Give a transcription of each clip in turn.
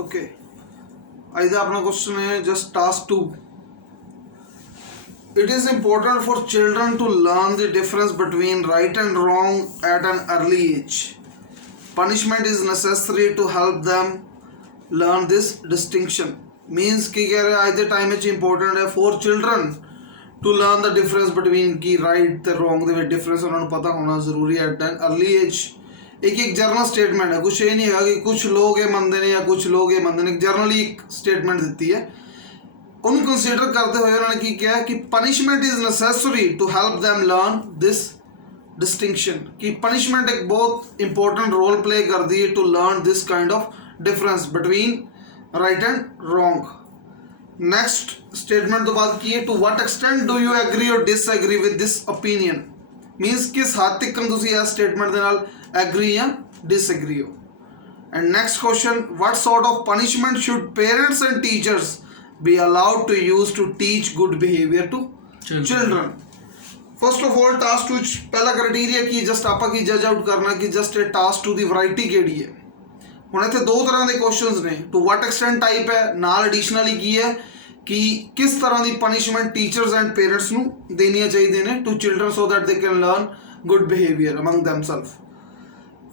Okay, ਅੱਜ ਦਾ ਆਪਣਾ question है just task 2. It is important for children to learn the difference between right and wrong at an early age. Punishment is necessary to help them learn this distinction. Means कि कह रहे आज के time में important है for children to learn the difference between कि right ते wrong ਦੇ ਵਿੱਚ difference ਉਹਨਾਂ ਨੂੰ ਪਤਾ ਹੋਣਾ ਜ਼ਰੂਰੀ है at an early age. एक जर्नल स्टेटमेंट है, कुछ ये नहीं है कि कुछ लोग ये मनते हैं या कुछ लोग ये मनते हैं, जर्नली एक स्टेटमेंट दी है. उन कंसीडर करते हुए उन्होंने की किया कि punishment is necessary to help them learn this distinction, कि पनिशमेंट एक बहुत इंपॉर्टेंट रोल प्ले करती है to learn this kind of difference between right and wrong. Next statement तो बात की है to what extent do you agree और disagree with this opinion. Means किस हद तक तुसी इस स्टेटमेंट दे नाल एग्री या डिसएग्री हो. And next question, what sort of punishment should parents and teachers be allowed to use to teach good behavior to children. First of all, task 2 पहला criteria की जस्ट आपा की जज आउट करना कि just a task 2 the variety केड़ी है. हुण इत्थे दो तरह के क्वेश्चंस ने, टू व्हाट एक्सटेंट टाइप है, नाल एडिशनली की है कि किस तरह की पनिशमेंट टीचर्स एंड पेरेंट्स नू देनी चाहिए ने to children so that they can learn good behaviour among themselves.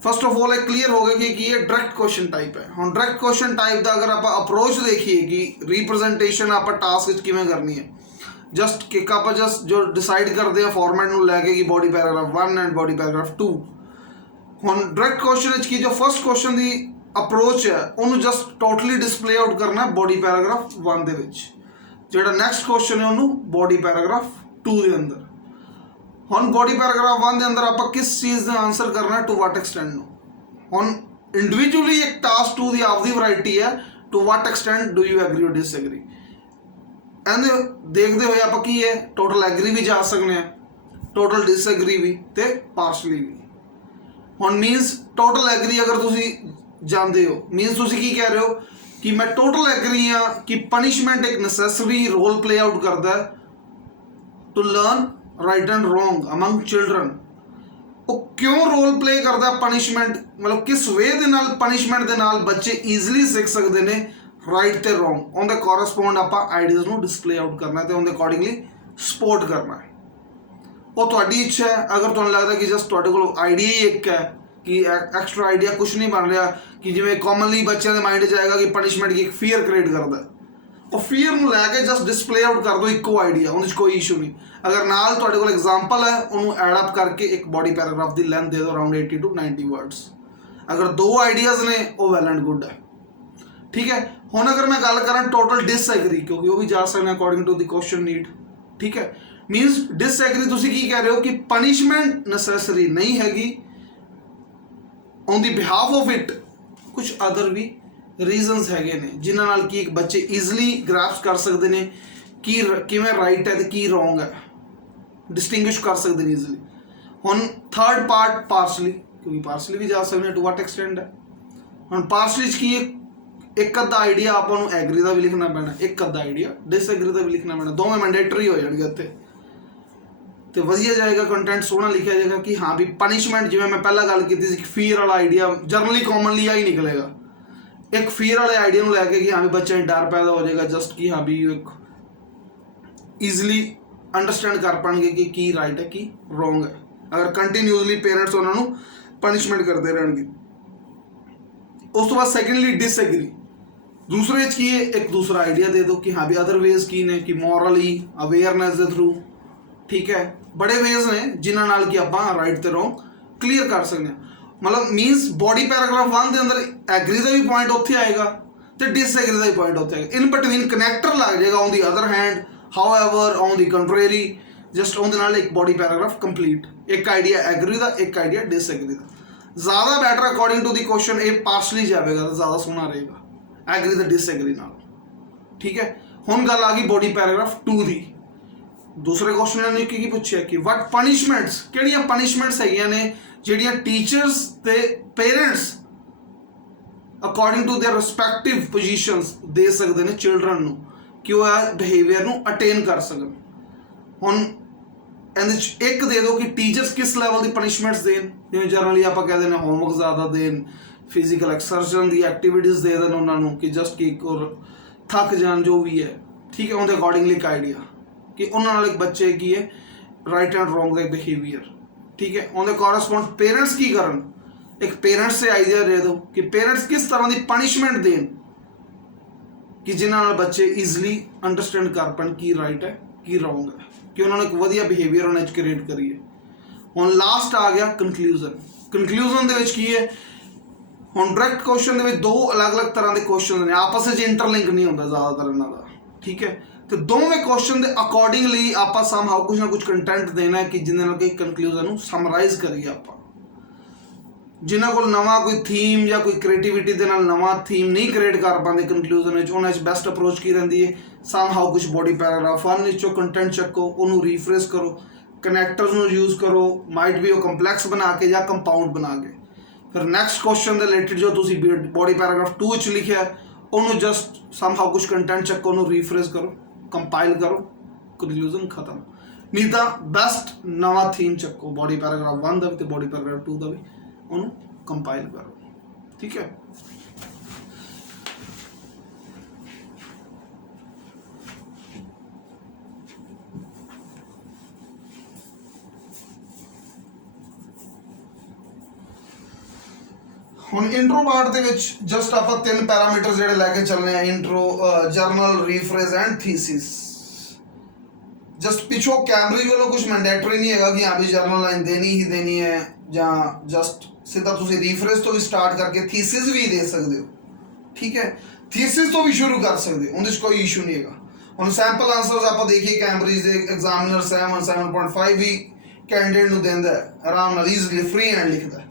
First of all एक क्लीयर हो गया कि ये डायरेक्ट क्वेश्चन टाइप है. हम डायरेक्ट क्वेश्चन टाइप का अगर आप अप्रोच देखिए कि रिप्रेजेंटेशन आप टास्क किमें करनी है, जस्ट किक आप जस्ट जो डिसाइड करते हैं फॉर्मेट में लैके कि body paragraph 1 and body paragraph 2. हम डायरेक्ट क्वेश्चन की जो फर्स्ट क्वेश्चन की अप्रोच है उन्होंने जस्ट टोटली डिस्प्ले आउट करना है बॉडी पैराग्राफ 1 दे विच, जो नैक्सट क्वेश्चन है उन्होंने बॉडी पैराग्राफ 2 के अंदर. हम बॉडी पैराग्राफ 1 के अंदर आप किस चीज़ का आंसर करना है टू व्हाट एक्सटेंट नो. हम इंडिविजुअली एक टास्क 2 की आपकी वैरायटी है to what extent do you agree और डिसएग्री. एंड देखते हुए आप की है टोटल एग्री भी जा सकते हैं, टोटल डिसएग्री भी ते पार्शली भी. हम मीनस टोटल एग्री अगर तुम जानते हो मीनस तुम की कह रहे हो कि मैं टोटल एग्री हाँ कि पनिशमेंट एक नैसेसरी रोल प्ले आउट करता है to learn right and wrong among children. वो क्यों रोल प्ले करता है पनिशमेंट, मतलब किस वे दे नाल पनिशमेंट दे नाल बच्चे ईजिली सीख सकते हैं राइट ते रॉन्ग. उनके कॉरस्पोंड आप आइडियाज़ को डिस्प्ले आउट करना है तो उनके अकॉर्डिंगली सपोर्ट करना है. वो तुहाडी इच्छा है. अगर तुहानूं लगता है कि जस्ट तुहाडे कोल आइडिया ही एक है कि एक्स्ट्रा आइडिया कुछ नहीं बन रहा, कि जिवें कॉमनली बच्चों के माइंड जाएगा कि पनिशमेंट की एक फीयर क्रिएट करता है, और फीयर में लैके जस्ट डिस्प्ले आउट कर दो इको आइडिया, उन्हें कोई इशू नहीं. अगर नाल तुहाडे कोल एग्जाम्पल है उन्होंने एडअप करके एक बॉडी पैराग्राफ की लेंथ दे दो अराउंड 80 to 90 वर्ड्स. अगर दो आइडियाज़ ने वो वैल एंड गुड है. ठीक है. हुण अगर मैं गल करा टोटल डिसएग्री, क्योंकि वो भी जा सकते हैं according to the question need. ठीक है. मीनस डिसएग्री तुसीं की कह रहे हो कि पनिशमेंट नैसेसरी नहीं हैगी, on the behalf of it कुछ अदर भी रीजनस हैगे ने जिन्हां नाल कि एक बच्चे ईजिली ग्रैस्प कर सकते हैं कि किवें राइट है तो की रॉन्ग है, डिस्टिंग्विश कर सकते हैं ईजिली. हुण थर्ड पार्ट पार्शली, क्योंकि पार्शली भी जा सकते हैं टू व्हाट एक्सटेंट है. हुण पार्शली की एक अद्धा आइडिया आपको एग्री का भी लिखना पैना, एक अद्धा आइडिया डिसएग्री का भी लिखना पैना, दोवें मैंडेटरी हो जाएंगे उत्ते तो वधिया जाएगा, कंटेंट सोहना लिखा जाएगा कि हाँ भी पनिशमेंट जिवें मैं पहला गल की थी फीयर वाला आइडिया जनरली कॉमनली ही निकलेगा. एक फीयर वाले आइडिया को लैके कि हाँ भी बच्चे डर पैदा हो जाएगा जस्ट कि हाँ भी एक ईजिली अंडरस्टैंड कर पाएंगे कि की राइट है की रॉन्ग है, अगर कंटिन्यूसली पेरेंट्स उन्होंने पनिशमेंट करते रहेंगे. उस तो बाद सेकेंडली डिसएग्री, दूसरे की एक दूसरा आइडिया दे दो कि हाँ भी अदर वेज की ने कि मॉरली अवेयरनेस के थ्रू. ठीक है. बड़े वेज ने जिन्होंने नाल कि आप राइट ते रॉन्ग क्लीयर कर सकते हैं. मतलब मीनस बॉडी पैराग्राफ 1 के अंदर एग्री का भी पॉइंट उत्थे आएगा तो डिसएग्री का भी पॉइंट उत्थे आएगा. इन बिटवीन कनैक्टर लग जाएगा on the other hand, however on the contrary just उनके नाल एक बॉडी पैराग्राफ कंप्लीट, एक आइडिया एग्री का एक आइडिया डिसएग्री का. ज़्यादा better according to the question ये पार्शली जाएगा तो ज़्यादा सोहना रहेगा एग्री तो डिसएग्री नाल. ठीक है. हुण गल आ गई बॉडी पैराग्राफ 2 की. दूसरे क्वेश्चन ने की पूछा कि व्हाट पनिशमेंट्स किहड़ियां पनिशमेंट्स हैगियां ने ਜਿਹੜੀਆਂ टीचर्स ते parents according to their respective positions दे सकते हैं चिल्ड्रन नूं कि वो बिहेवियर नूं अटेन कर सकन. हुण एक दे दो कि टीचर्स किस लैवल की पनिशमेंट्स देन, जिवें जनरली आप कहते हैं होमवर्क ज़्यादा देन ਫਿਜ਼ੀਕਲ ਐਕਸਰਸਾਈਜ਼ ਦੀ ਐਕਟੀਵਿਟੀਜ਼ ਦੇ ਦੇਣ ਉਹਨਾਂ ਨੂੰ ਕਿ ਜਸਟ ਕਿ ਔਰ ਥੱਕ ਜਾਣ ਜੋ ਵੀ ਹੈ, ਠੀਕ ਹੈ, ਉਹਦੇ ਅਕੋਰਡਿੰਗਲੀ ਇੱਕ ਆਈਡੀਆ ਕਿ ਉਹਨਾਂ ਨਾਲ ਇੱਕ ਬੱਚੇ ਕੀ ਹੈ right and wrong the behaviour, ਠੀਕ ਹੈ, ਉਹਦੇ ਕੋਰਸਪੋਂਡ ਪੇਰੈਂਟਸ ਕੀ ਕਰਨ, ਇੱਕ ਪੇਰੈਂਟਸ से आइडिया दे दो कि पेरेंट्स किस तरह की पनिशमेंट देन कि जिन्होंने बच्चे ईजिली अंडरस्टैंड कर पान की राइट है की रॉन्ग है, कि उन्होंने एक वधिया बिहेवियर उन्हें क्रिएट करिए। हुण लास्ट आ गया कंक्लूजन। कंक्लूजन दे विच की है, हुण डायरैक्ट क्वेश्चन दे विच दो अलग अलग तरह के क्वेश्चन ने, आपस में इंटरलिंक नहीं होंदा ज़्यादातर इन्हां दा, ठीक है, तो दोवें क्वेश्चन के अकॉर्डिंगली आप समहाउ कुछ ना कुछ कंटेंट देना है कि जिन्हें कि कंक्लूजन नूं समराइज करिए। आप जिन्हों को नवा कोई थीम या कोई क्रिएटिविटी के नाल नवा थीम नहीं क्रिएट कर पाते कंक्लूजन उन्होंने बेस्ट अप्रोच की रही है, सम हाउ कुछ बॉडी पैराग्राफ वन चो कंटेंट चको, उन्होंने रीफ्रेश करो, कनैक्टर्स में यूज़ करो, माइट भी वो कंपलैक्स बना के या कंपाउंड बना के, फिर नैक्सट क्वेश्चन के रिलेटेड जो तुम बॉडी पैराग्राफ 2 लिखा है उन्होंने जस्ट सम हाउ कुछ कंटेंट चको, उन्होंने रीफ्रेश करो, कंपाइल करो, कंक्लूजन खत्म। नहीं तो बेस्ट नवा थीम चको, बॉडी पैराग्राफ 1 का भी तो बॉडी पैराग्राफ 2 का भी, उन्होंने कंपाइल करो, ठीक है। हुण इंट्रो पार्ट दे विच जस्ट आपां 3 पैरामीटर जिहड़े लैके चलने हैं, intro, general, rephrase and thesis. Just पिछों कैम्ब्रिज वालों कुछ मैंडेटरी नहीं है कि हाँ भी जर्नल लाइन देनी ही देनी है, या जस्ट सीधा तुसी रीफ्रेज तो भी स्टार्ट करके थीसिस भी दे सकते हो, ठीक है, थीसिस तो भी शुरू कर सकते हो, उनमें कोई इशू नहीं है। हम सैंपल आंसर्स आप देखिए कैम्ब्रिज के एग्जामिनर 7.5 भी कैंडिडेट नूं देंदा है, आराम नाल ईजिली फ्री हैंड लिखता है।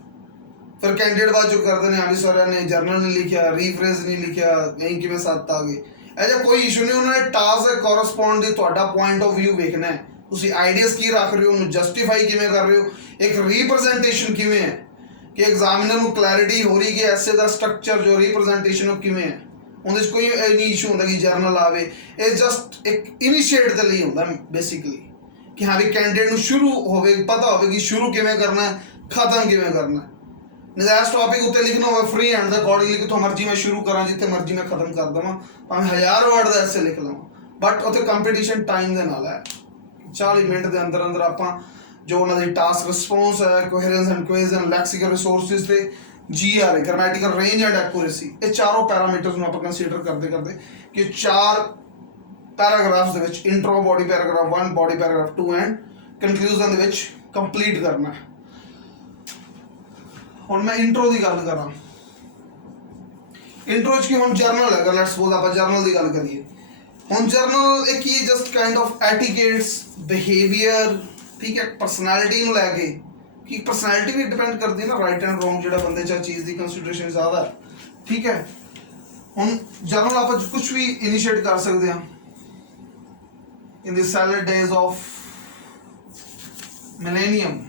फिर कैंडिडेट बाद जो करते हैं अभी सर ने जर्नल नहीं लिखा, रीफ्रेज नहीं लिखा, यहीं किवें 7 आ गए, ऐसा कोई इशू नहीं। उन्होंने टास्क दे कोरस्पोंड तुहाडा पॉइंट ऑफ व्यू वेखना है, तुसी आइडियाज़ की रख रहे हो, उन्हें जस्टिफाई किवें कर रहे हो, एक रिप्रजेंटेशन किवें है कि एग्जामिनर को क्लैरिटी हो रही कि ऐसे का स्ट्रक्चर जो रिप्रजेंटेशन किवें है, उन्हें कोई नहीं इशू होता कि जर्नल आवे, ये जस्ट एक इनिशिएट के लिए होता बेसिकली कि हाँ भी कैंडिडेट को शुरू होवे पता हो कि शुरू किवें करना है, खत्म किवें करना है। नजायज टॉपिक उत्ते लिखना हो फ्री हैंड का अकॉर्डिंगली कि तो मर्जी मैं शुरू करा जिते मर्जी मैं खत्म कर देवां, भावें 1000 वर्ड का ऐसे लिख लवां, बट उत्ते कंपीटीशन टाइम के नाल है, 40 मिनट के अंदर अंदर आपां जो उन्होंने टास्क रिस्पॉन्स है, coherence and cohesion, lexical resources ते GRE grammatical range and accuracy, ये चारों पैरामीटर्स में आप कंसीडर करते करते कि 4 paragraphs they which intro, body paragraph 1, body paragraph 2 and conclusion they which complete करना है। हुण मैं इंट्रो की गल करा, इंट्रो च की हुण जर्नल है, लेट्स सपोज आप जर्नल की गल करिए, हुण जर्नल एक ही just kind of etiquettes, behaviour, ठीक है, पर्सनैलिटी में लैके कि पर्सनैलिटी भी डिपेंड करती है ना, राइट एंड रॉन्ग जो बंदे चा चीज़ की कंसिडरेशन ज़्यादा है, ठीक है। हम जर्नल आप कुछ भी इनिशिएट कर सकते हैं in the salad days of millennium,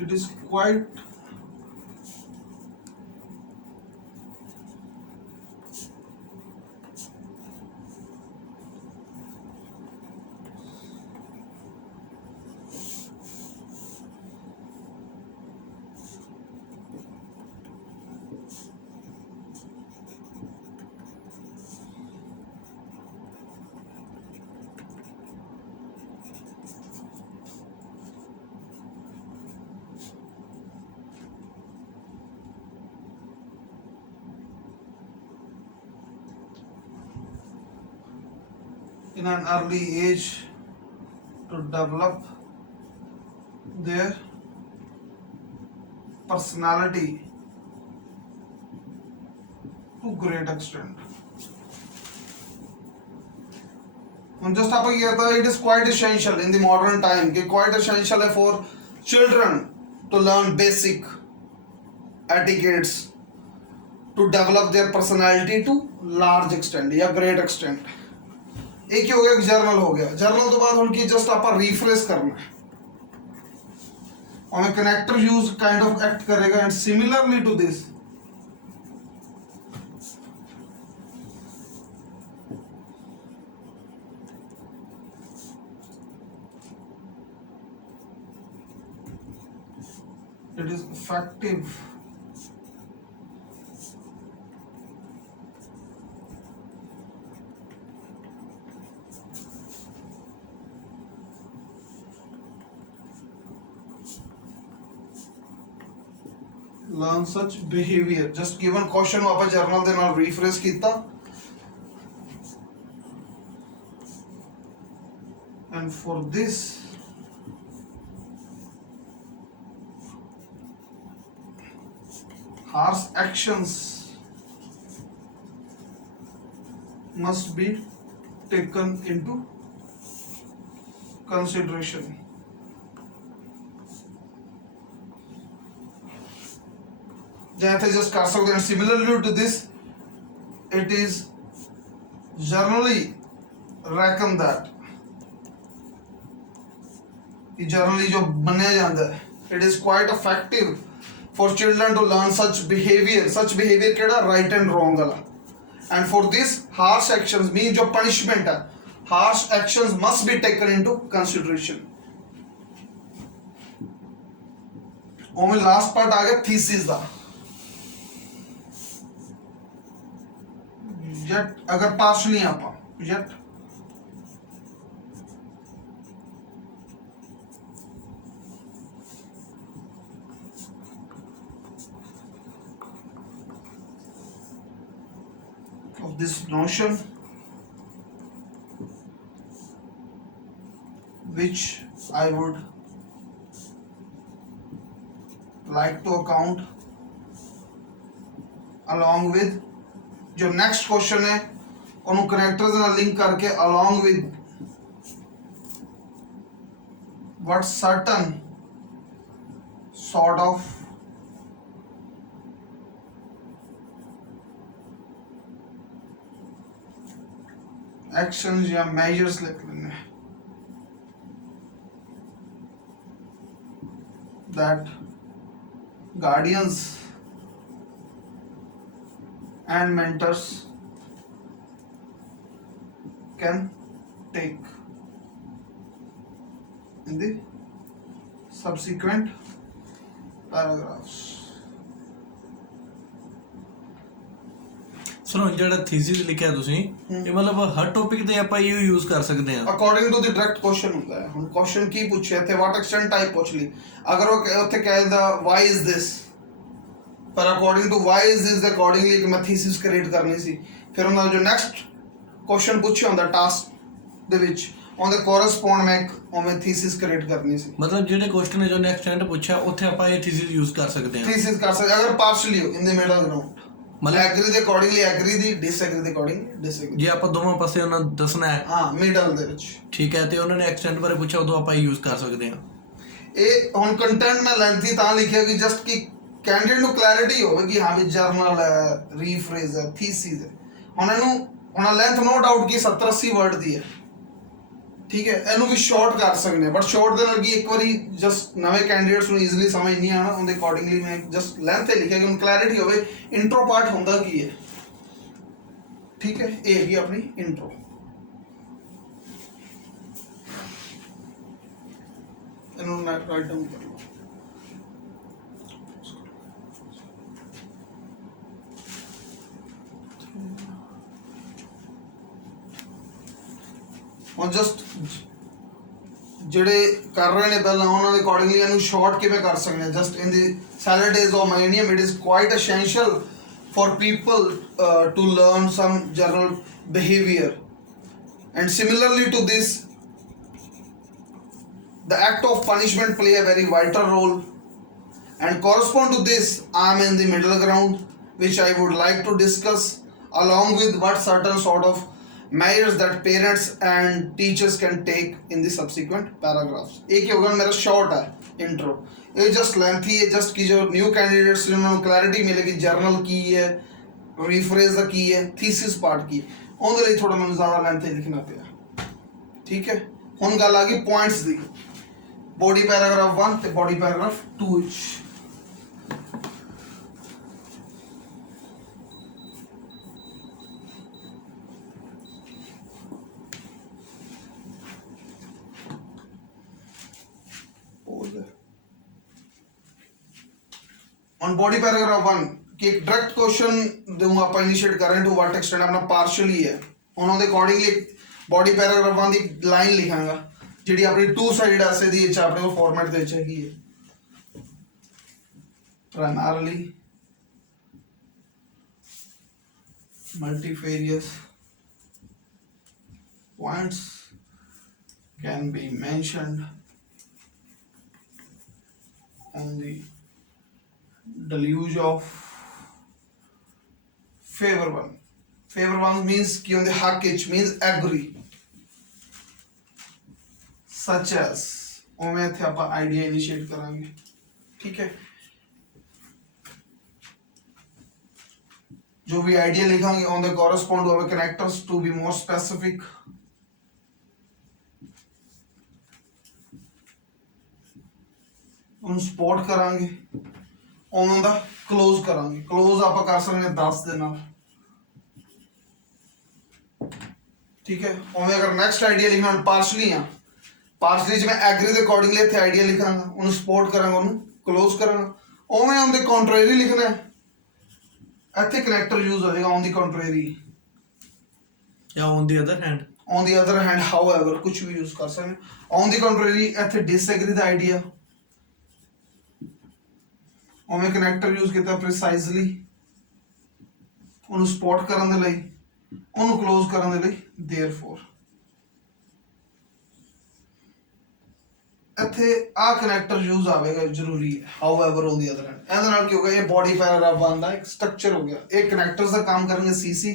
it is quite in an early age to develop their personality to great extent. And just आप ये था, it is quite essential in the modern time कि quite essential है for children to learn basic etiquettes to develop their personality to large extent या great extent। एक ही हो गया, journal हो गया, जर्नल तो बाद उनकी जस्ट आप रिफ्रेश करना है, और connector use kind of act करेगा and similarly to this It is effective learn such behavior. Just given question ਨੂੰ ਆਪਾਂ ਜਰਨਲ ਦੇ ਨਾਲ ਰੀਫਰੇਸ ਕੀਤਾ and for this harsh actions must be taken into consideration. Just कर सकते हैं. Similarly to this, it is generally reckoned that generally जो बनाया जाता है, it is quite effective for children to learn such behavior. Such behavior केड़ा right and wrong वाला. And for this harsh actions mean जो punishment है, harsh actions must be taken into consideration. और last part आ गया thesis दा. Yet अगर पास नहीं आपा yet of this notion which I would like to account along with जो नेक्स्ट क्वेश्चन है उन्होंने कनेक्टर्स ਨਾਲ लिंक करके along with what certain sort of actions या measures लिख लेंगे that guardians and mentors can take in the subsequent paragraphs. सुनो ਜਿਹੜਾ ਥੀਸਿਸ ਲਿਖਿਆ ਤੁਸੀਂ ਇਹ ਮਤਲਬ ਹਰ ਟੌਪਿਕ ਤੇ ਆਪਾਂ ਇਹ ਯੂਜ਼ ਕਰ ਸਕਦੇ ਹਾਂ according to the direct question ਹੁੰਦਾ ਹੈ ਹੁਣ ਕੁਐਸਚਨ ਕੀ ਪੁੱਛਿਆ ਤੇ ਵਾਟ ਐਕਸਟੈਂਟ ਟਾਈਪ ਪੁੱਛ ਲਈ ਅਗਰ ਉਹ ਉੱਥੇ ਕਹਿੰਦਾ ਵਾਈ ਇਜ਼ ਦਿਸ पर according to why is this accordingly एक मैं थीसिस क्रिएट करनी सी फिर उन्होंने जो नेक्स्ट क्वेश्चन पूछे होंदा टास्क दे विच ਉਹਦੇ ਕੋਰਸਪੋਂਡ ਮੈਂ ਉਵੇਂ ਥੀਸਿਸ ਕ੍ਰੀਏਟ ਕਰਨੀ ਸੀ ਮਤਲਬ ਜਿਹੜੇ ਕੁਐਸਚਨ ਨੇ ਜੋ ਨੈਕਸਟ ਟਾਈਮ ਪੁੱਛਿਆ ਉੱਥੇ ਆਪਾਂ ਇਹ ਥੀਸਿਸ ਯੂਜ਼ ਕਰ ਸਕਦੇ ਹਾਂ ਥੀਸਿਸ ਕਰ ਸਕਦੇ ਅਗਰ ਪਾਰਸ਼ਲੀ ਹੋ ਇਨ ਦੀ ਮਿਡਲ ਗਰਾਊਂਡ ਮਤਲਬ ਐਗਰੀ ਦੇ ਅਕੋਰਡਿੰਗਲੀ ਐਗਰੀ ਦੀ ਡਿਸਐਗਰੀ ਦੇ ਅਕੋਰਡਿੰਗਲੀ ਡਿਸਐਗਰੀ ਜੇ ਆਪਾਂ ਦੋਵਾਂ ਪਾਸੇ ਉਹਨਾਂ ਨੂੰ ਦੱਸਣਾ ਹੈ ਹਾਂ ਮਿਡਲ ਦੇ ਵਿੱਚ ਠੀਕ ਹੈ ਤੇ ਉਹਨਾਂ ਨੇ ਐਕਸਟੈਂਟ ਬਾਰੇ ਪੁੱਛਿਆ ਉਦੋਂ ਆਪਾਂ ਇਹ ਯੂਜ਼ ਕਰ ਸਕਦੇ ਹਾਂ ਇਹ ਹੁਣ ਕੰਟੈਂਟ ਮੈਂ ਲੈਂਥੀ ਤਾਂ ਲਿਖਿਆ ਕਿ ਜਸਟ ਕਿ कैंडिडेट ਨੂੰ क्लैरिटी ਹੋਵੇ ਕਿ ਹਾਂ ਵੀ ਜਰਨਲ ਹੈ ਰੀਫਰੇਜ਼ ਹੈ ਥੀਸਿਸ ਹੈ ਹੁਣ ਲੈਂਥ ਨੋ ਡਾਊਟ ਕਿ 70 80 ਵਰਡ ਦੀ ਹੈ ਠੀਕ ਹੈ ਇਹਨੂੰ ਵੀ ਸ਼ਾਰਟ ਕਰ ਸਕਦੇ ਬਟ ਸ਼ਾਰਟ ਦੇ ਨਾਲ ਕੀ ਇੱਕ ਵਾਰੀ ਜਸਟ ਨਵੇਂ ਕੈਂਡੀਡੇਟਸ ਨੂੰ ਈਜ਼ੀਲੀ ਸਮਝ ਨਹੀਂ ਆਣਾ ਉਹਦੇ ਅਕੋਰਡਿੰਗਲੀ ਮੈਂ ਜਸਟ ਲੈਂਥ ਤੇ ਲਿਖਿਆ ਕਿ ਉਹਨੂੰ ਕਲੈਰਿਟੀ ਹੋਵੇ ਇੰਟਰੋ ਪਾਰਟ ਹੁੰਦਾ ਕੀ ਹੈ ਠੀਕ ਹੈ ਇਹ ਹੈਗੀ ਆਪਣੀ ਇੰਟਰੋ ਇਹਨੂੰ ਮੈਂ ਰਾਈਟ ਡਾਊਨ ਕਰ ਲਵਾਂ ਹੁਣ ਜਸਟ ਜਿਹੜੇ ਕਰ ਰਹੇ ਨੇ ਪਹਿਲਾਂ ਉਹਨਾਂ ਦੇ ਅਕੋਰਡਿੰਗਲੀ ਇਹਨੂੰ ਸ਼ਾਰਟ ਕਿਵੇਂ ਕਰ ਸਕਦੇ ਹਾਂ just in the salad days of millennium it is quite essential for people to learn some general behavior and similarly to this the act of punishment play a very vital role and correspond to this I am in the middle ground which I would like to discuss along with what certain sort of measures that parents and teachers can take in the subsequent paragraphs. एक होगा मेरा short है intro. ये just lengthy है just कि जो new candidates ने उन्हें clarity मिलेगी journal की है rephrase की है thesis part की उनके लिए थोड़ा मैंने ज़्यादा lengthy लिखना पिया ठीक है उन गल आ गई points दी body paragraph 1 ते body paragraph 2 over there on body paragraph 1 कि एक डायरेक्ट क्वेश्चन दूंगा ਆਪਾਂ ਇਨੀਸ਼ੀਏਟ ਕਰ ਰਹੇ ਟੂ ਵਾਟ ਐਕਸਟੈਂਟ ਆਪਣਾ ਪਾਰਸ਼ਲੀ ਹੈ ਉਹਨਾਂ ਦੇ ਅਕੋਰਡਿੰਗਲੀ ਬॉडी ਪੈਰਾਗ੍ਰਾਫ 1 ਦੀ ਲਾਈਨ ਲਿਖਾਂਗਾ ਜਿਹੜੀ ਆਪਣੀ ਟੂ ਸਾਈਡ ਐਸੇ ਦੀ ਵਿੱਚ ਆਪਣੇ ਕੋਲ ਫਾਰਮੈਟ ਦੇ ਵਿੱਚ ਹੈਗੀ ਹੈ primarily multifarious points can be mentioned on the deluge of favor one means कि on the haq which means agree such as ओमे थे आप आइडिया इनिशिएट करांगे ठीक है जो भी आइडिया लिखांगे on the correspond to connectors to be more specific ਉਹਨੂੰ ਸਪੋਰਟ ਕਰਾਂਗੇ ਉਹਨਾਂ ਦਾ ক্লোਜ਼ ਕਰਾਂਗੇ ক্লোਜ਼ ਆਪਾਂ ਕਰ ਸਕਦੇ ਹਾਂ 10 ਦੇ ਨਾਲ ਠੀਕ ਹੈ ਉਵੇਂ ਅਗਰ ਨੈਕਸਟ ਆਈਡੀਆ ਲਿਖਣਾ ਪਾਰਸ਼ਲੀ ਆ ਪਾਰਸ਼ਲੀ ਚ ਮੈਂ ਐਗਰੀ ਦੇ ਅਕੋਰਡਿੰਗਲੀ ਇੱਥੇ ਆਈਡੀਆ ਲਿਖਾਂਗਾ ਉਹਨੂੰ ਸਪੋਰਟ ਕਰਾਂਗਾ ਉਹਨੂੰ ক্লোਜ਼ ਕਰਾਂਗਾ ਉਵੇਂ ਉਹਦੇ ਕੰਟਰਰੀ ਲਿਖਣਾ ਹੈ ਇੱਥੇ ਕਨੈਕਟਰ ਯੂਜ਼ ਹੋਏਗਾ ਔਨ ਦੀ ਕੰਟਰਰੀ ਜਾਂ on the other hand however ਕੁਝ ਵੀ ਯੂਜ਼ ਕਰ ਸਕਦੇ ਔਨ ਦੀ ਕੰਟਰਰੀ ਇੱਥੇ ਡਿਸਐਗਰੀ ਦਾ ਆਈਡੀਆ ਉਵੇਂ ਕਨੈਕਟਰ ਯੂਜ਼ ਕੀਤਾ ਪ੍ਰੀਸਾਈਜ਼ਲੀ ਉਹਨੂੰ ਸਪੋਰਟ ਕਰਨ ਦੇ ਲਈ ਉਹਨੂੰ ক্লোਜ਼ ਕਰਨ ਦੇ ਲਈ देयरफॉर ਇੱਥੇ ਆ ਕਨੈਕਟਰ ਯੂਜ਼ ਆਵੇਗਾ ਜ਼ਰੂਰੀ ਹੈ however on the other hand ਇਹਦੇ ਨਾਲ ਕੀ ਹੋਗਾ ਇਹ ਬॉडी ਪੈਰਾਗ੍ਰਾਫ ਬਣਦਾ ਇੱਕ ਸਟਰਕਚਰ ਹੋ ਗਿਆ ਇਹ ਕਨੈਕਟਰਸ ਦਾ ਕੰਮ ਕਰਨਗੇ ਸੀਸੀ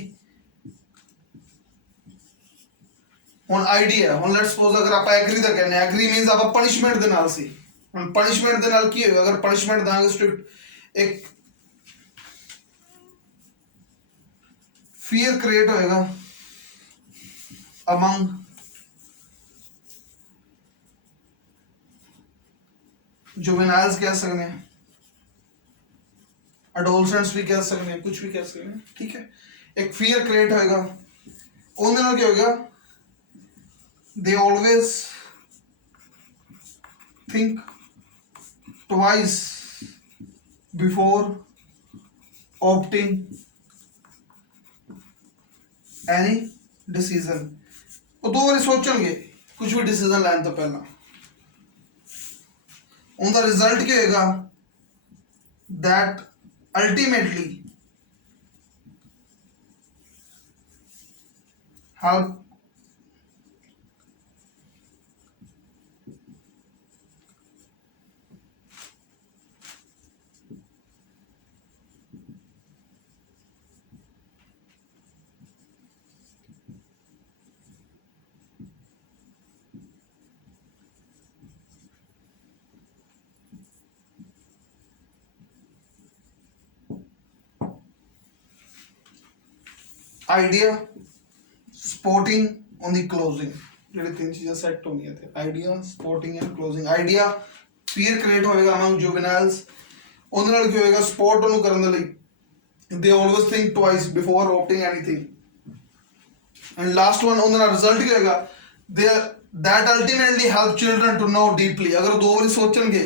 ਹੁਣ ਆਈਡੀਆ ਹੁਣ ਲੈਟਸ ਸਪੋਜ਼ ਅਗਰ ਆਪਾਂ ਐਗਰੀ ਦਾ ਕਹਿੰਦੇ ਐਗਰੀ ਮੀਨਸ ਆਪਾਂ ਪਨਿਸ਼ਮੈਂਟ ਦੇ ਨਾਲ ਸੀ ਹੁਣ ਪਨਿਸ਼ਮੈਂਟ ਦੇ ਨਾਲ ਕੀ ਹੋਏਗਾ ਅਗਰ ਪਨਿਸ਼ਮੈਂਟ ਦਾਂਗੇ ਸਟ੍ਰਿਕਟ ਇੱਕ fear create होएगा among juveniles कह सकते हैं adolescents भी कह सकते हैं कुछ भी कह सकते हैं ठीक है एक fear create होएगा उनके नाल क्या होएगा they always think twice before opting any decision ਉਹ ਦੋ ਵਾਰੀ ਸੋਚਣਗੇ ਕੁਝ ਵੀ ਡਿਸੀਜਨ ਲੈਣ ਤੋਂ ਪਹਿਲਾਂ ਉਹਦਾ ਰਿਜ਼ਲਟ ਕੀ ਹੋਏਗਾ that ultimately help idea supporting on the closing ਜਿਹੜੇ ਤਿੰਨ ਚੀਜ਼ਾਂ ਸੈੱਟ ਹੋਣੀਆਂ ਤੇ idea supporting and closing idea fear create ਹੋਏਗਾ ਅਮੰਗ ਜੁਵੈਨਾਈਲਸ ਉਹਦੇ ਨਾਲ ਕੀ ਹੋਏਗਾ ਸਪੋਰਟ ਉਹਨੂੰ ਕਰਨ ਦੇ ਲਈ ਦੇ always think twice before opting anything and last one ਉਹਦੇ ਨਾਲ ਰਿਜ਼ਲਟ ਕੀ ਹੋਏਗਾ that ultimately help children to know deeply ਅਗਰ ਦੋ ਵਾਰੀ ਸੋਚਣਗੇ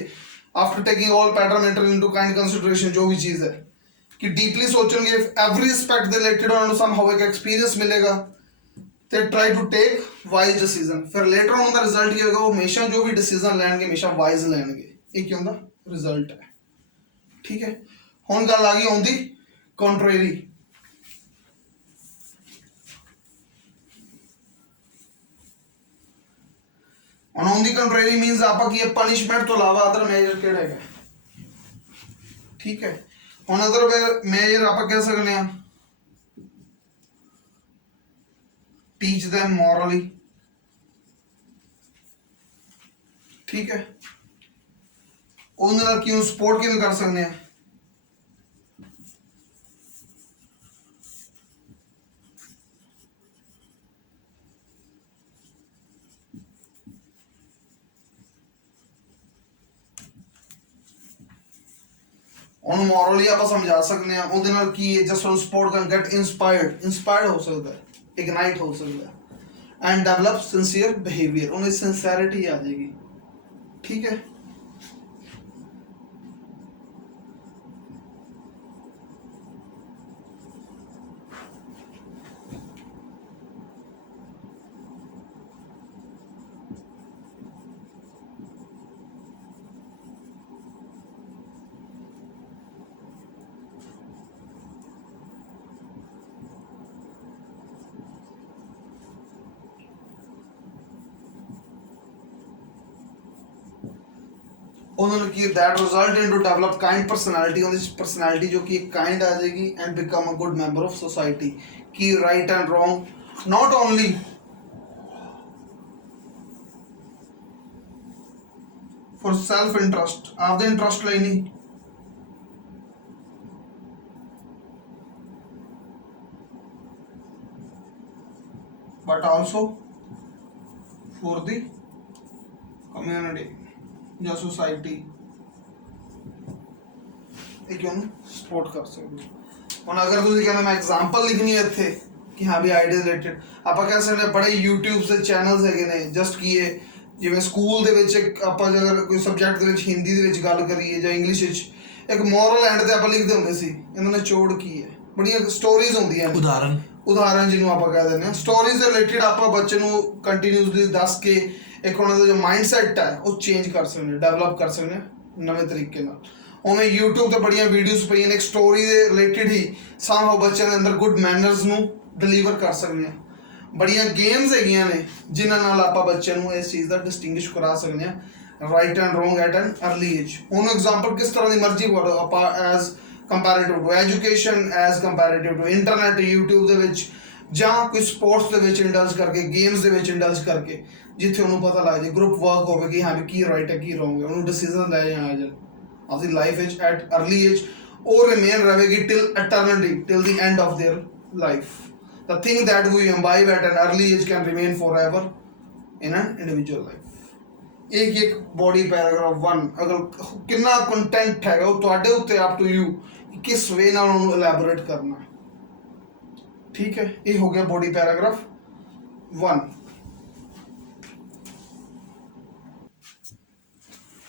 after taking all pattern matter into kind consideration ਜੋ ਵੀ ਚੀਜ਼ ਹੈ कि डीपली सोचेंगे एवरी एस्पेक्ट दे रिलेटेड उन्होंने समहाउ एक एक्सपीरियंस मिलेगा ते try to take wise decision फिर लेटर ऑन द रिजल्ट ये होगा वो हमेशा जो भी डिसीजन लेंगे हमेशा वाइज लेंगे ये क्यों दा रिजल्ट है ठीक है हुन गल आ गई on the contrary on the contrary means आपा की पनिशमेंट तो अलावा अदर मेजर केड़ा है ठीक है ਹੁਣ ਅਦਰ ਮੇਜਰ ਆਪਾਂ ਕਹਿ ਸਕਦੇ ਹਾਂ ਟੀਚ them morally ਠੀਕ ਹੈ ਉਹਨਾਂ ਨਾਲ ਕਿਉਂ ਸਪੋਰਟ ਕਿਵੇਂ ਕਰ ਸਕਦੇ ਹਾਂ ਉਹਨੂੰ ਮੋਰਲੀ ਆਪਾਂ ਸਮਝਾ ਸਕਦੇ ਆ ਉਹਦੇ ਨਾਲ ਕੀ ਹੈ ਜਸਟ ਉਹਨੂੰ ਸਪੋਰਟ ਕਰਨ ਗੈਟ ਇਨਸਪਾਇਰਡ ਹੋ ਸਕਦਾ ਹੈ ਇਗਨਾਈਟ ਹੋ ਸਕਦਾ ਹੈ ਐਂਡ ਡਿਵੈਲਪ ਸਿੰਸੀਅਰ ਬਿਹੇਵੀਅਰ ਉਹਨੂੰ ਸਿੰਸੀਅਰਿਟੀ ਆ ਜਾਏਗੀ ਠੀਕ ਹੈ उन्होंने की that result into develop kind personality, उनकी पर्सनालिटी जो कि काइंड आ जाएगी and become a good member of society. की right and wrong not only for self interest, आपदे इंटरेस्ट ਲਈ नहीं, but also for the community ਜਾਂ society ਇਹ ਕਿਉਂ ਸਪੋਰਟ ਕਰ ਸਕਦੇ ਹੋ। ਹੁਣ ਅਗਰ ਤੁਸੀਂ ਕਹਿੰਦੇ ਮੈਂ ਐਗਜ਼ਾਮਪਲ ਲਿਖਣੀ ਹੈ ਇੱਥੇ ਕਿ ਹਾਂ ਵੀ ਆਈਡੀਆ ਰਿਲੇਟਡ, ਆਪਾਂ ਕਹਿ ਸਕਦੇ ਹਾਂ ਬੜੇ YouTube ਦੇ ਚੈਨਲਸ ਹੈਗੇ ਨੇ ਜਸਟ ਕੀ ਇਹ ਜਿਵੇਂ ਸਕੂਲ ਦੇ ਵਿੱਚ ਆਪਾਂ ਅਗਰ ਕੋਈ ਸਬਜੈਕਟ ਦੇ ਵਿੱਚ ਹਿੰਦੀ ਦੇ ਵਿੱਚ ਗੱਲ ਕਰੀਏ ਜਾਂ ਇੰਗਲਿਸ਼ ਵਿੱਚ ਇੱਕ ਮੋਰਲ ਐਂਡ ਤੇ ਆਪਾਂ ਲਿਖਦੇ ਹੁੰਦੇ ਸੀ ਇਹਨਾਂ ਨੇ ਚੋੜ ਕੀ ਹੈ, ਬੜੀਆਂ ਸਟੋਰੀਜ਼ ਹੁੰਦੀਆਂ ਨੇ, ਉਦਾਹਰਨ ਜਿਹਨੂੰ ਆਪਾਂ ਕਹਿ ਦਿੰਦੇ ਹਾਂ ਸਟੋਰੀਜ਼ ਦੇ ਰਿਲੇਟਡ ਆਪਾਂ ਬੱਚੇ ਨੂੰ ਕੰਟੀਨਿਊਸਲੀ ਦੱਸ ਕੇ ਇੱਕ ਉਹਨਾਂ ਦਾ ਜੋ ਮਾਈਂਡਸੈਟ ਹੈ ਉਹ ਚੇਂਜ ਕਰ ਸਕਦੇ ਹਾਂ, ਡਿਵੈਲਪ ਕਰ ਸਕਦੇ ਹਾਂ ਨਵੇਂ ਤਰੀਕੇ ਨਾਲ। ਉਵੇਂ YouTube ਤੇ ਬੜੀਆਂ ਵੀਡੀਓਜ਼ ਪਈਆਂ ਨੇ ਇੱਕ ਸਟੋਰੀ ਦੇ ਰਿਲੇਟਡ ਹੀ ਸਾਹਮਣੇ ਬੱਚਿਆਂ ਦੇ ਅੰਦਰ ਗੁੱਡ ਮੈਨਰਸ ਨੂੰ ਡਿਲੀਵਰ ਕਰ ਸਕਦੇ ਹਾਂ। ਬੜੀਆਂ ਗੇਮਸ ਹੈਗੀਆਂ ਨੇ ਜਿਨ੍ਹਾਂ ਨਾਲ ਆਪਾਂ ਬੱਚਿਆਂ ਨੂੰ ਇਸ ਚੀਜ਼ ਦਾ ਡਿਸਟਿੰਗੁਇਸ਼ ਕਰਾ ਸਕਦੇ ਹਾਂ right and wrong at an early age. ਹੁਣ ਐਗਜ਼ਾਮਪਲ ਕਿਸ ਤਰ੍ਹਾਂ ਦੀ ਮਰਜ਼ੀ ਪੜੋ ਆਪਾਂ as comparative to education, as comparative to internet YouTube ਦੇ ਵਿੱਚ ਜਾਂ ਕੋਈ ਸਪੋਰਟਸ ਦੇ ਵਿੱਚ ਇੰਡਲਜ ਕਰਕੇ ਗੇਮਸ ਦੇ ਵਿੱਚ ਇੰਡਲਜ ਕਰਕੇ ਜਿੱਥੇ ਉਹਨੂੰ ਪਤਾ ਲੱਗ ਜਾਏ ਗਰੁੱਪ ਵਰਕ ਹੋਵੇ ਕਿ ਹਾਂ ਵੀ ਕੀ ਰਾਈਟ ਹੈ ਕੀ ਰੋਂਗ ਹੈ, ਉਹਨੂੰ ਡਿਸੀਜ਼ਨ ਲੈ ਜਾਣਾ ਜਾਏ ਆਪਦੀ ਲਾਈਫ ਵਿੱਚ ਐਟ ਅਰਲੀ ਏਜ ਉਹ ਰਿਮੇਨ ਰਹੇਗੀ till ਇਟਰਨਿਟੀ, till the end of their life. The thing that we imbibe at an early age can remain forever in an individual life। एक बॉडी पैराग्राफ 1 अगर कितना कंटेंट है वो ਤੁਹਾਡੇ ਉੱਤੇ अप टू यू किस वे ਨਾਲ ਉਹਨੂੰ एलैबोरेट करना, ठीक है। ये हो गया बॉडी पैराग्राफ 1।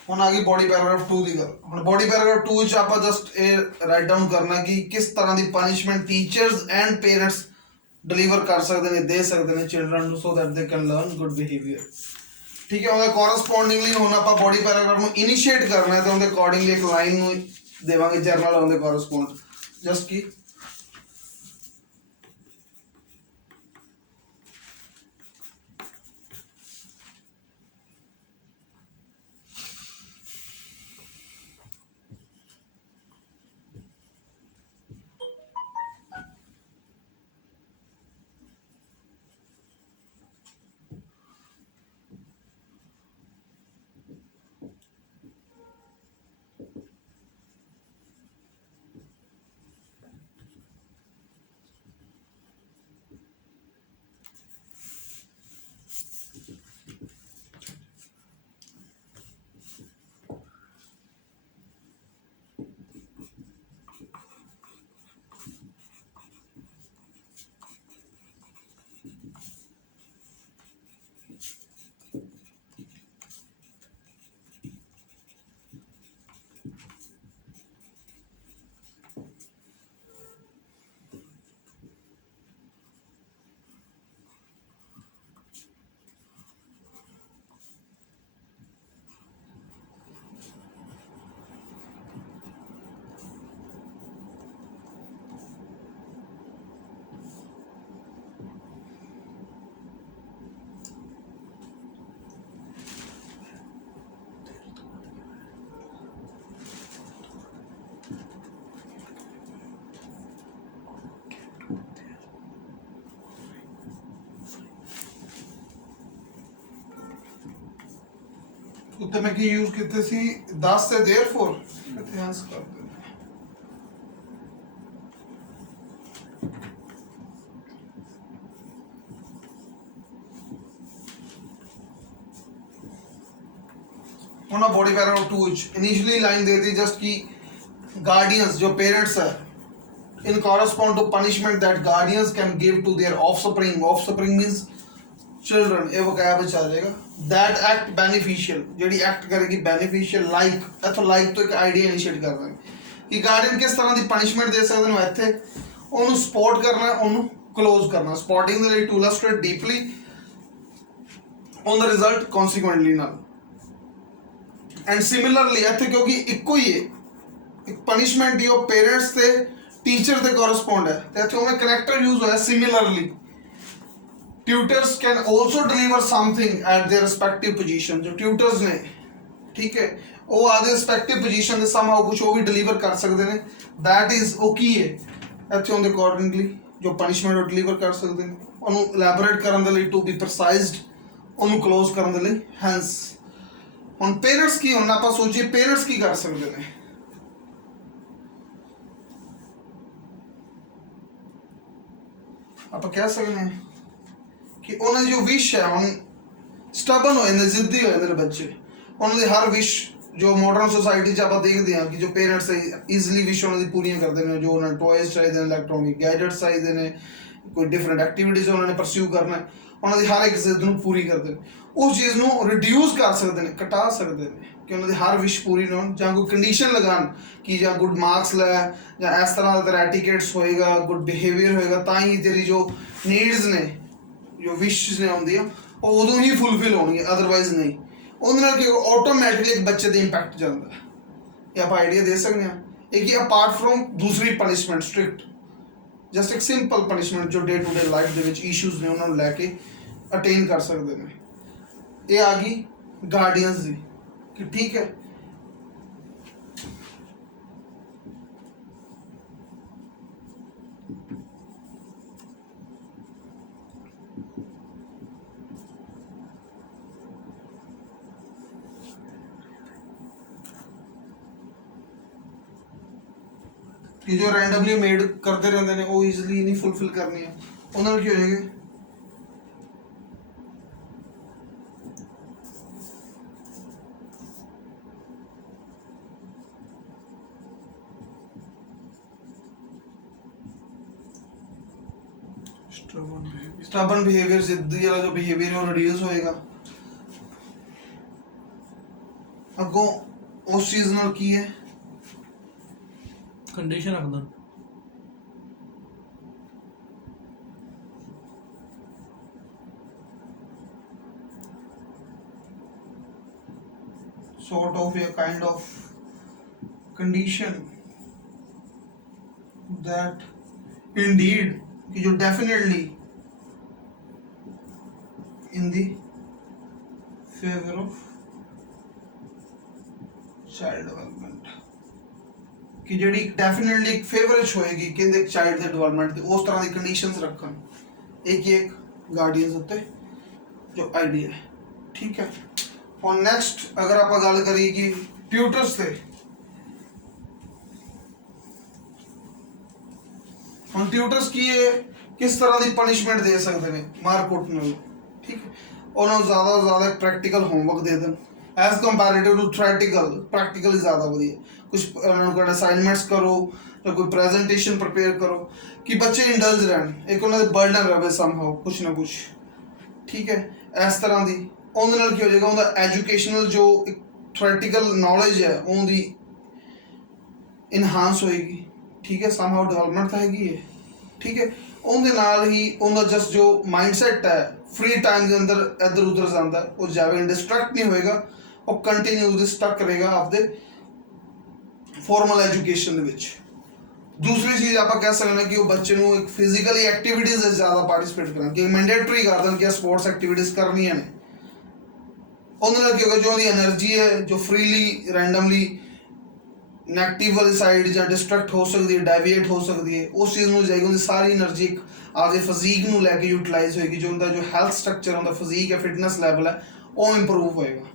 ਹੁਣ ਆ ਗਈ ਬॉडी पैराग्राफ 2 ਦੀ ਗੱਲ। ਹੁਣ बॉडी पैराग्राफ 2 ਵਿੱਚ ਆਪਾਂ ਜਸਟ ਇਹ ਰਾਈਟ ਡਾਊਨ ਕਰਨਾ ਕਿ ਕਿਸ ਤਰ੍ਹਾਂ ਦੀ punishment teachers and parents deliver कर सकते हैं, दे सकते हैं children so that they can learn good behaviour, ठीक है। ਉਹਦੇ ਕੋਰਸਪੋਂਡਿੰਗਲੀ ਹੁਣ ਆਪਾਂ ਬॉडी ਪੈਰਾਗ੍ਰਾਫ ਨੂੰ ਇਨੀਸ਼ੀਏਟ ਕਰਨਾ ਹੈ ਤਾਂ ਉਹਦੇ ਅਕੋਰਡਿੰਗਲੀ ਇੱਕ ਲਾਈਨ ਨੂੰ ਦੇਵਾਂਗੇ ਜਰਨਲ ਉਹਦੇ ਕੋਰਸਪੋਂਡ ਜਸਟ ਕੀ ਉੱਤੇ ਮੈਂ ਕੀ ਯੂਜ਼ ਕੀਤੇ ਸੀ 10 ਤੇ देयरफॉर ਇਤਿਹਾਸ ਕਰ ਦਿੰਦੇ ਹੁਣ बॉडी पैराग्राफ 2 ਵਿੱਚ इनिशियली लाइन दे दी जस्ट कि गार्डियंस जो पेरेंट्स है in correspond to punishment that guardians can give to their offspring means children ਇਹ vocab ਵਿੱਚ ਆ ਜਾਏਗਾ that act beneficial ਜਿਹੜੀ ਐਕਟ ਕਰੇਗੀ beneficial like ਇਥੋਂ like ਤੋਂ ਇੱਕ ਆਈਡੀਆ ਇਨੀਸ਼ੀਏਟ ਕਰ ਦਾਂਗੇ ਕਿ ਗਾਰਡੀਅਨ ਕਿਸ ਤਰ੍ਹਾਂ ਦੀ ਪਨਿਸ਼ਮੈਂਟ ਦੇ ਸਕਦੇ ਨੇ ਇੱਥੇ ਉਹਨੂੰ ਸਪੋਰਟ ਕਰਨਾ ਉਹਨੂੰ ਕਲੋਜ਼ ਕਰਨਾ ਸਪੋਰਟਿੰਗ ਦੇ ਲਈ ਟੂ ਇਲਸਟ੍ਰੇਟ ਡੀਪਲੀ ਔਨ ਦਾ ਰਿਜ਼ਲਟ ਕਨਸੀਕੁਐਂਟਲੀ ਨਾਲ ਐਂਡ ਸਿਮਿਲਰਲੀ ਇੱਥੇ ਕਿਉਂਕਿ ਇੱਕੋ ਹੀ ਹੈ ਇੱਕ ਪਨਿਸ਼ਮੈਂਟ ਦੀ ਉਹ ਪੇਰੈਂਟਸ ਤੇ टीचर ਦੇ ਕੋਰਸਪੋਂਡ ਹੈ ਤੇ ਇੱਥੇ ਉਹਨੇ ਕਨੈਕਟਰ ਯੂਜ਼ ਹੋਇਆ similarly tutors can also deliver something eight their respective position जो ट्यूटर्स ने ठीक है ਉਹ ਆਦੇ ਰਿਸਪੈਕਟਿਵ ਪੋਜੀਸ਼ਨ ਦੇ ਸਮਹਾਉ ਕੁਝ ਉਹ ਵੀ ਡਿਲੀਵਰ ਕਰ ਸਕਦੇ ਨੇ। ਦੈਟ ਇਜ਼ ਉਹ ਕੀ ਹੈ ਇੱਥੇ ਉਹਦੇ ਅਕੋਰਡਿੰਗਲੀ ਜੋ ਪਨਿਸ਼ਮੈਂਟ ਉਹ ਡਿਲੀਵਰ ਕਰ ਸਕਦੇ ਨੇ। ਉਹਨੂੰ ਇਲੈਬੋਰੇਟ ਕਰਨ ਦੇ ਲਈ, ਟੂ ਬੀ ਪ੍ਰਸਾਈਜ਼ਡ, ਉਹਨੂੰ ਕਲੋਜ਼ ਕਰਨ ਦੇ ਲਈ ਹੈਂਸ। ਹੁਣ ਪੇਰੈਂਟਸ ਕੀ, ਹੁਣ ਆਪਾਂ ਸੋਚੀਏ ਪੇਰੈਂਟਸ ਕੀ ਕਰ ਸਕਦੇ ਨੇ। ਆਪਾਂ ਕਹਿ ਸਕਦੇ ਹਾਂ ਕਿ ਉਹਨਾਂ ਦੀ ਜੋ ਵਿਸ਼ ਹੈ, ਹੁਣ ਸਟਬਨ ਹੋ ਜਾਂਦੇ, ਜ਼ਿੱਦੀ ਹੋ ਜਾਂਦੇ ਨੇ ਬੱਚੇ। ਉਹਨਾਂ ਦੀ ਹਰ ਵਿਸ਼ ਜੋ ਮਾਡਰਨ ਸੋਸਾਇਟੀ 'ਚ ਆਪਾਂ ਦੇਖਦੇ ਹਾਂ ਕਿ ਜੋ ਪੇਰੈਂਟਸ ਈਜ਼ਲੀ ਵਿਸ਼ ਉਹਨਾਂ ਦੀ ਪੂਰੀਆਂ ਕਰਦੇ ਨੇ। ਜੋ ਉਹਨਾਂ ਨੂੰ ਟੋਇਜ਼ ਚਾਹੀਦੇ ਨੇ, ਇਲੈਕਟ੍ਰੋਨਿਕ ਗੈਜਟਸ ਚਾਹੀਦੇ ਨੇ, ਕੋਈ ਡਿਫਰੈਂਟ ਐਕਟੀਵਿਟੀਜ਼ ਉਹਨਾਂ ਨੇ ਪਰਸਿਊ ਕਰਨਾ, ਉਹਨਾਂ ਦੀ ਹਰ ਇੱਕ ਜ਼ਿੱਦ ਨੂੰ ਪੂਰੀ ਕਰਦੇ ਨੇ। ਉਸ ਚੀਜ਼ ਨੂੰ ਰਿਡਿਊਸ ਕਰ ਸਕਦੇ ਨੇ, ਘਟਾ ਸਕਦੇ ਨੇ ਕਿ ਉਹਨਾਂ ਦੀ ਹਰ ਵਿਸ਼ ਪੂਰੀ ਨਾ ਹੋਣ, ਜਾਂ ਕੋਈ ਕੰਡੀਸ਼ਨ ਲਗਾਉਣ ਕਿ ਜਾਂ ਗੁੱਡ ਮਾਰਕਸ ਲੈ, ਜਾਂ ਇਸ ਤਰ੍ਹਾਂ ਦਾ ਤੇਰਾ ਐਟੀਕੇਟਸ ਹੋਏਗਾ, ਗੁੱਡ ਬਿਹੇਵੀਅਰ ਹੋਏਗਾ, ਤਾਂ ਹੀ ਤੇਰੀ ਜੋ ਨੀਡਸ ਨੇ, ਜੋ ਵਿਸ਼ਸ ਨੇ ਹੁੰਦੀਆਂ, ਉਹ ਉਦੋਂ ਹੀ ਫੁੱਲਫਿਲ ਹੋਣਗੇ, ਅਦਰਵਾਈਜ਼ ਨਹੀਂ। ਉਹਦੇ ਨਾਲ ਕਿ ਆਟੋਮੈਟਿਕਲੀ ਇੱਕ ਬੱਚੇ ਤੇ ਇੰਪੈਕਟ ਜਾਂਦਾ। ਇਹ ਆਪਾਂ ਆਈਡੀਆ ਦੇ ਸਕਦੇ ਹਾਂ। ਇਹ ਕਿ ਅਪਾਰਟ ਫਰੋਮ ਦੂਸਰੀ ਪਨਿਸ਼ਮੈਂਟ ਸਟ੍ਰਿਕਟ, ਜਸਟ ਇੱਕ ਸਿੰਪਲ ਪਨਿਸ਼ਮੈਂਟ ਜੋ ਡੇ ਟੂ ਡੇ ਲਾਈਫ ਦੇ ਵਿੱਚ ਇਸ਼ੂਜ਼ ਨੇ ਉਹਨਾਂ ਨੂੰ ਲੈ ਕੇ ਅਟੇਨ ਕਰ ਸਕਦੇ ਨੇ। ਇਹ ਆ ਗਈ ਗਾਰਡੀਅਨਸ ਦੀ ਕਿ ਠੀਕ ਹੈ कि जो रैंडमली मेड करते रहते हैं वो ईजिली नहीं फुलफिल करनी है। उन्होंने की हो जाएगी स्टबन बिहेवियर, जिद्दी वाला जो बिहेवियर है वो रिड्यूस होएगा। अगों उस चीज नाल की है ਕੰਡੀਸ਼ਨ ਰੱਖਦਾ। sort of a kind of condition that indeed कि जो definitely in the favor of child development, कि ਜਿਹੜੀ ਡੈਫੀਨਿਟਲੀ ਇੱਕ ਫੇਵਰਿਸ਼ ਹੋਏਗੀ ਕਹਿੰਦੇ ਚਾਈਲਡ ਦੇ ਡਿਵੈਲਪਮੈਂਟ ਤੇ ਉਸ ਤਰ੍ਹਾਂ ਦੀ ਕੰਡੀਸ਼ਨਸ ਰੱਖਣ। ਇੱਕ ਗਾਰਡੀਅਨਸ ਉੱਤੇ ਜੋ ਆਈਡੀਆ ਹੈ। ਠੀਕ ਹੈ। ਹੁਣ ਨੈਕਸਟ ਅਗਰ ਆਪਾਂ ਗੱਲ ਕਰੀਏ ਕਿ ਟਿਊਟਰਸ ਤੇ, ਹੁਣ ਟਿਊਟਰਸ ਕੀ ਹੈ, ਕਿਸ ਤਰ੍ਹਾਂ ਦੀ ਪਨਿਸ਼ਮੈਂਟ ਦੇ ਸਕਦੇ ਨੇ ਮਾਰ ਕੁੱਟ ਨਾਲ। ਠੀਕ ਹੈ। ਉਹਨਾਂ ਨੂੰ ਜ਼ਿਆਦਾ ਤੋਂ ਜ਼ਿਆਦਾ ਪ੍ਰੈਕਟੀਕਲ ਹੋਮਵਰਕ ਦੇ ਦੇਣ ਐਜ਼ ਕੰਪੈरेटिव टू थ्योरेटिकल। प्रैक्टिकल ज़्यादा वधिया, कुछ उन्होंने असाइनमेंट्स करो या कोई प्रेजेंटेशन प्रिपेयर करो कि बच्चे इंडल्ज रहन, एक उन्होंने बर्डन रहे समहाउ कुछ ना कुछ। ठीक है। इस तरह की उन्होंने नाल की हो जाएगा उनका एजुकेशनल जो एक थ्योरेटिकल नॉलेज है उनकी इनहांस होएगी। ठीक है। समहाउ डेवलपमेंट तो हैगी है। ठीक है। उनके नाल ही उनका जस्ट जो माइंडसैट है फ्री टाइम के अंदर इधर उधर जाता है, वो जावे डिस्ट्रैक्ट नहीं होएगा, और कंटिन्यूसली स्टक रहेगा आपके फॉर्मल एजुकेशन ਦੇ ਵਿੱਚ। दूसरी चीज़ आप कह सकते हैं कि वो बच्चे ਨੂੰ एक फिजिकली एक्टिविटीज़ ज़्यादा पार्टिसिपेट करना, कि मैंडेटरी कर दें कि स्पोर्ट्स एक्टिविटीज़ करनी है। ਉਹਦੇ ਨਾਲ ਕੀ ਹੋਗਾ, ਜੋ ਉਹਦੀ એનર્ਜੀ ਹੈ ਜੋ ਫ੍ਰੀਲੀ ਰੈਂਡਮਲੀ ਨੈਗੇਟਿਵ ਵਾਲੀ ਸਾਈਡ ਜਾਂ ਡਿਸਟਰੈਕਟ ਹੋ ਸਕਦੀ ਹੈ, ਡੈਵੀਏਟ ਹੋ ਸਕਦੀ ਹੈ, ਉਸ ਚੀਜ਼ ਨੂੰ ਜਾਏਗੀ। ਉਹਦੀ ਸਾਰੀ એનર્ਜੀ ਆਪਦੇ ਫਿਜ਼ੀਕ ਨੂੰ ਲੈ ਕੇ ਯੂਟਿਲਾਈਜ਼ ਹੋਏਗੀ। ਜੋ ਉਹਦਾ ਜੋ ਹੈਲਥ ਸਟਰਕਚਰ ਹੁੰਦਾ, ਫਿਜ਼ੀਕ ਹੈ, ਫਿਟਨੈਸ ਲੈਵਲ ਹੈ, ਉਹ ਇੰਪਰੂਵ ਹੋਏਗਾ।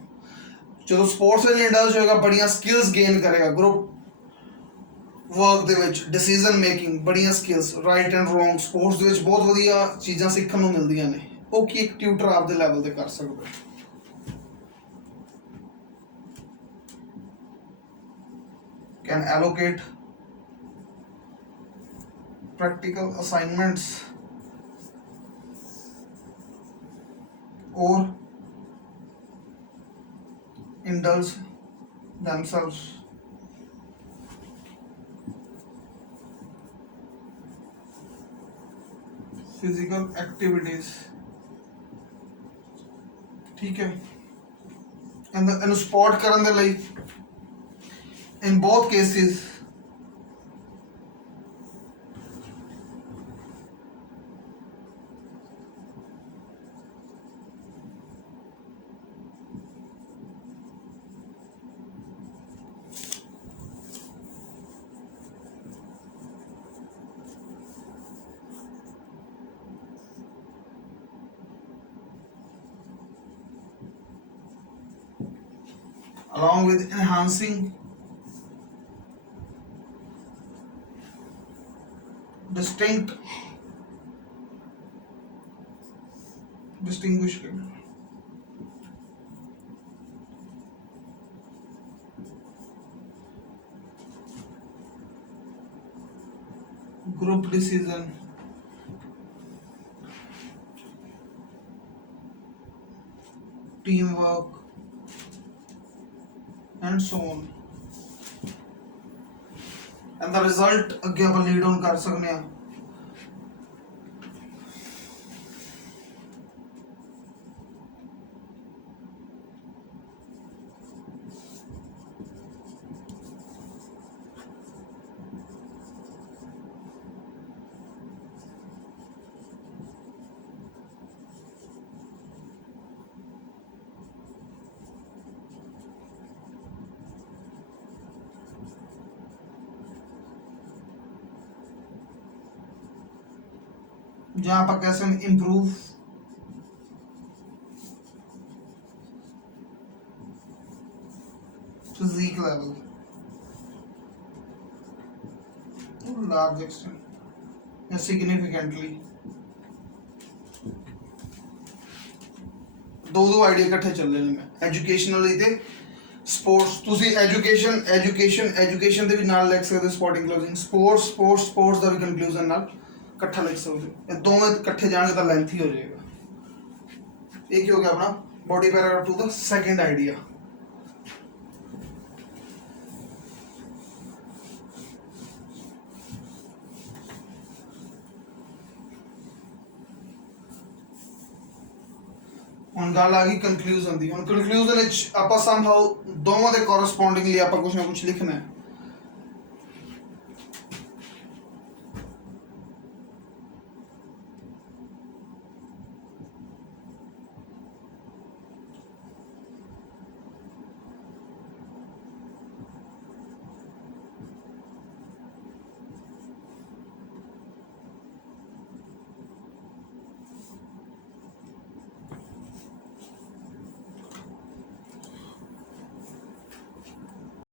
ਜਦੋਂ ਸਪੋਰਟਸ ਵਿੱਚ ਇੰਡਲਜ ਹੋਏਗਾ, ਬੜੀਆਂ ਸਕਿੱਲਸ ਗੇਨ ਕਰੇਗਾ। ਗਰੁੱਪ ਵਰਕ ਦੇ ਵਿੱਚ ਡਿਸੀਜਨ ਮੇਕਿੰਗ, ਬੜੀਆਂ skills, right and wrong, sports ਦੇ ਵਿੱਚ ਬਹੁਤ ਵਧੀਆ ਚੀਜ਼ਾਂ ਸਿੱਖਣ ਨੂੰ ਮਿਲਦੀਆਂ ਨੇ। ਉਹ ਕੀ ਇੱਕ ਟਿਊਟਰ ਆਪਦੇ ਲੈਵਲ ਤੇ ਕਰ ਸਕਦਾ। can allocate practical assignments or indulge themselves physical activities। ठीक है। ਇਹਨੂੰ ਸਪੋਰਟ ਕਰਨ ਦੇ ਲਈ in both cases along with enhancing distinguishing group decision, teamwork, and so on. And the result अगे आप लीड ऑन कर सकने हैं. जहाँ पर कैसे improve physique level to large extent and significantly. दो आइडिया इकट्ठे चल रहे हैं एजुकेशनली ते स्पोर्ट्स ਤੁਸੀਂ एजुकेशन ਦੇ ਵੀ ਨਾਲ ਲਿਖ ਸਕਦੇ ਹੋ ਸਪੋਰਟਿੰਗ ਕਲੋਜ਼ਿੰਗ स्पोर्ट्स ਦਾ ਵੀ ਕਨਕਲੂਜਨ ਨਾਲ इकट्ठा लिख सकते हो ये दोनों इकट्ठे जाएंगे तो लेंथ ही हो जाएगा एक ही हो गया अपना body paragraph to the second idea ਹੁਣ ਗੱਲ ਆ ਗਈ ਕੰਕਲੂਜਨ ਦੀ ਹੁਣ ਕੰਕਲੂਜਨ ਵਿੱਚ ਆਪਾਂ ਸਮਹਾਉ ਦੋਵਾਂ ਦੇ ਕੋਰਸਪੋਂਡਿੰਗਲੀ ਆਪਾਂ ਕੁਝ ਨਾ ਕੁਝ ਲਿਖਣਾ ਹੈ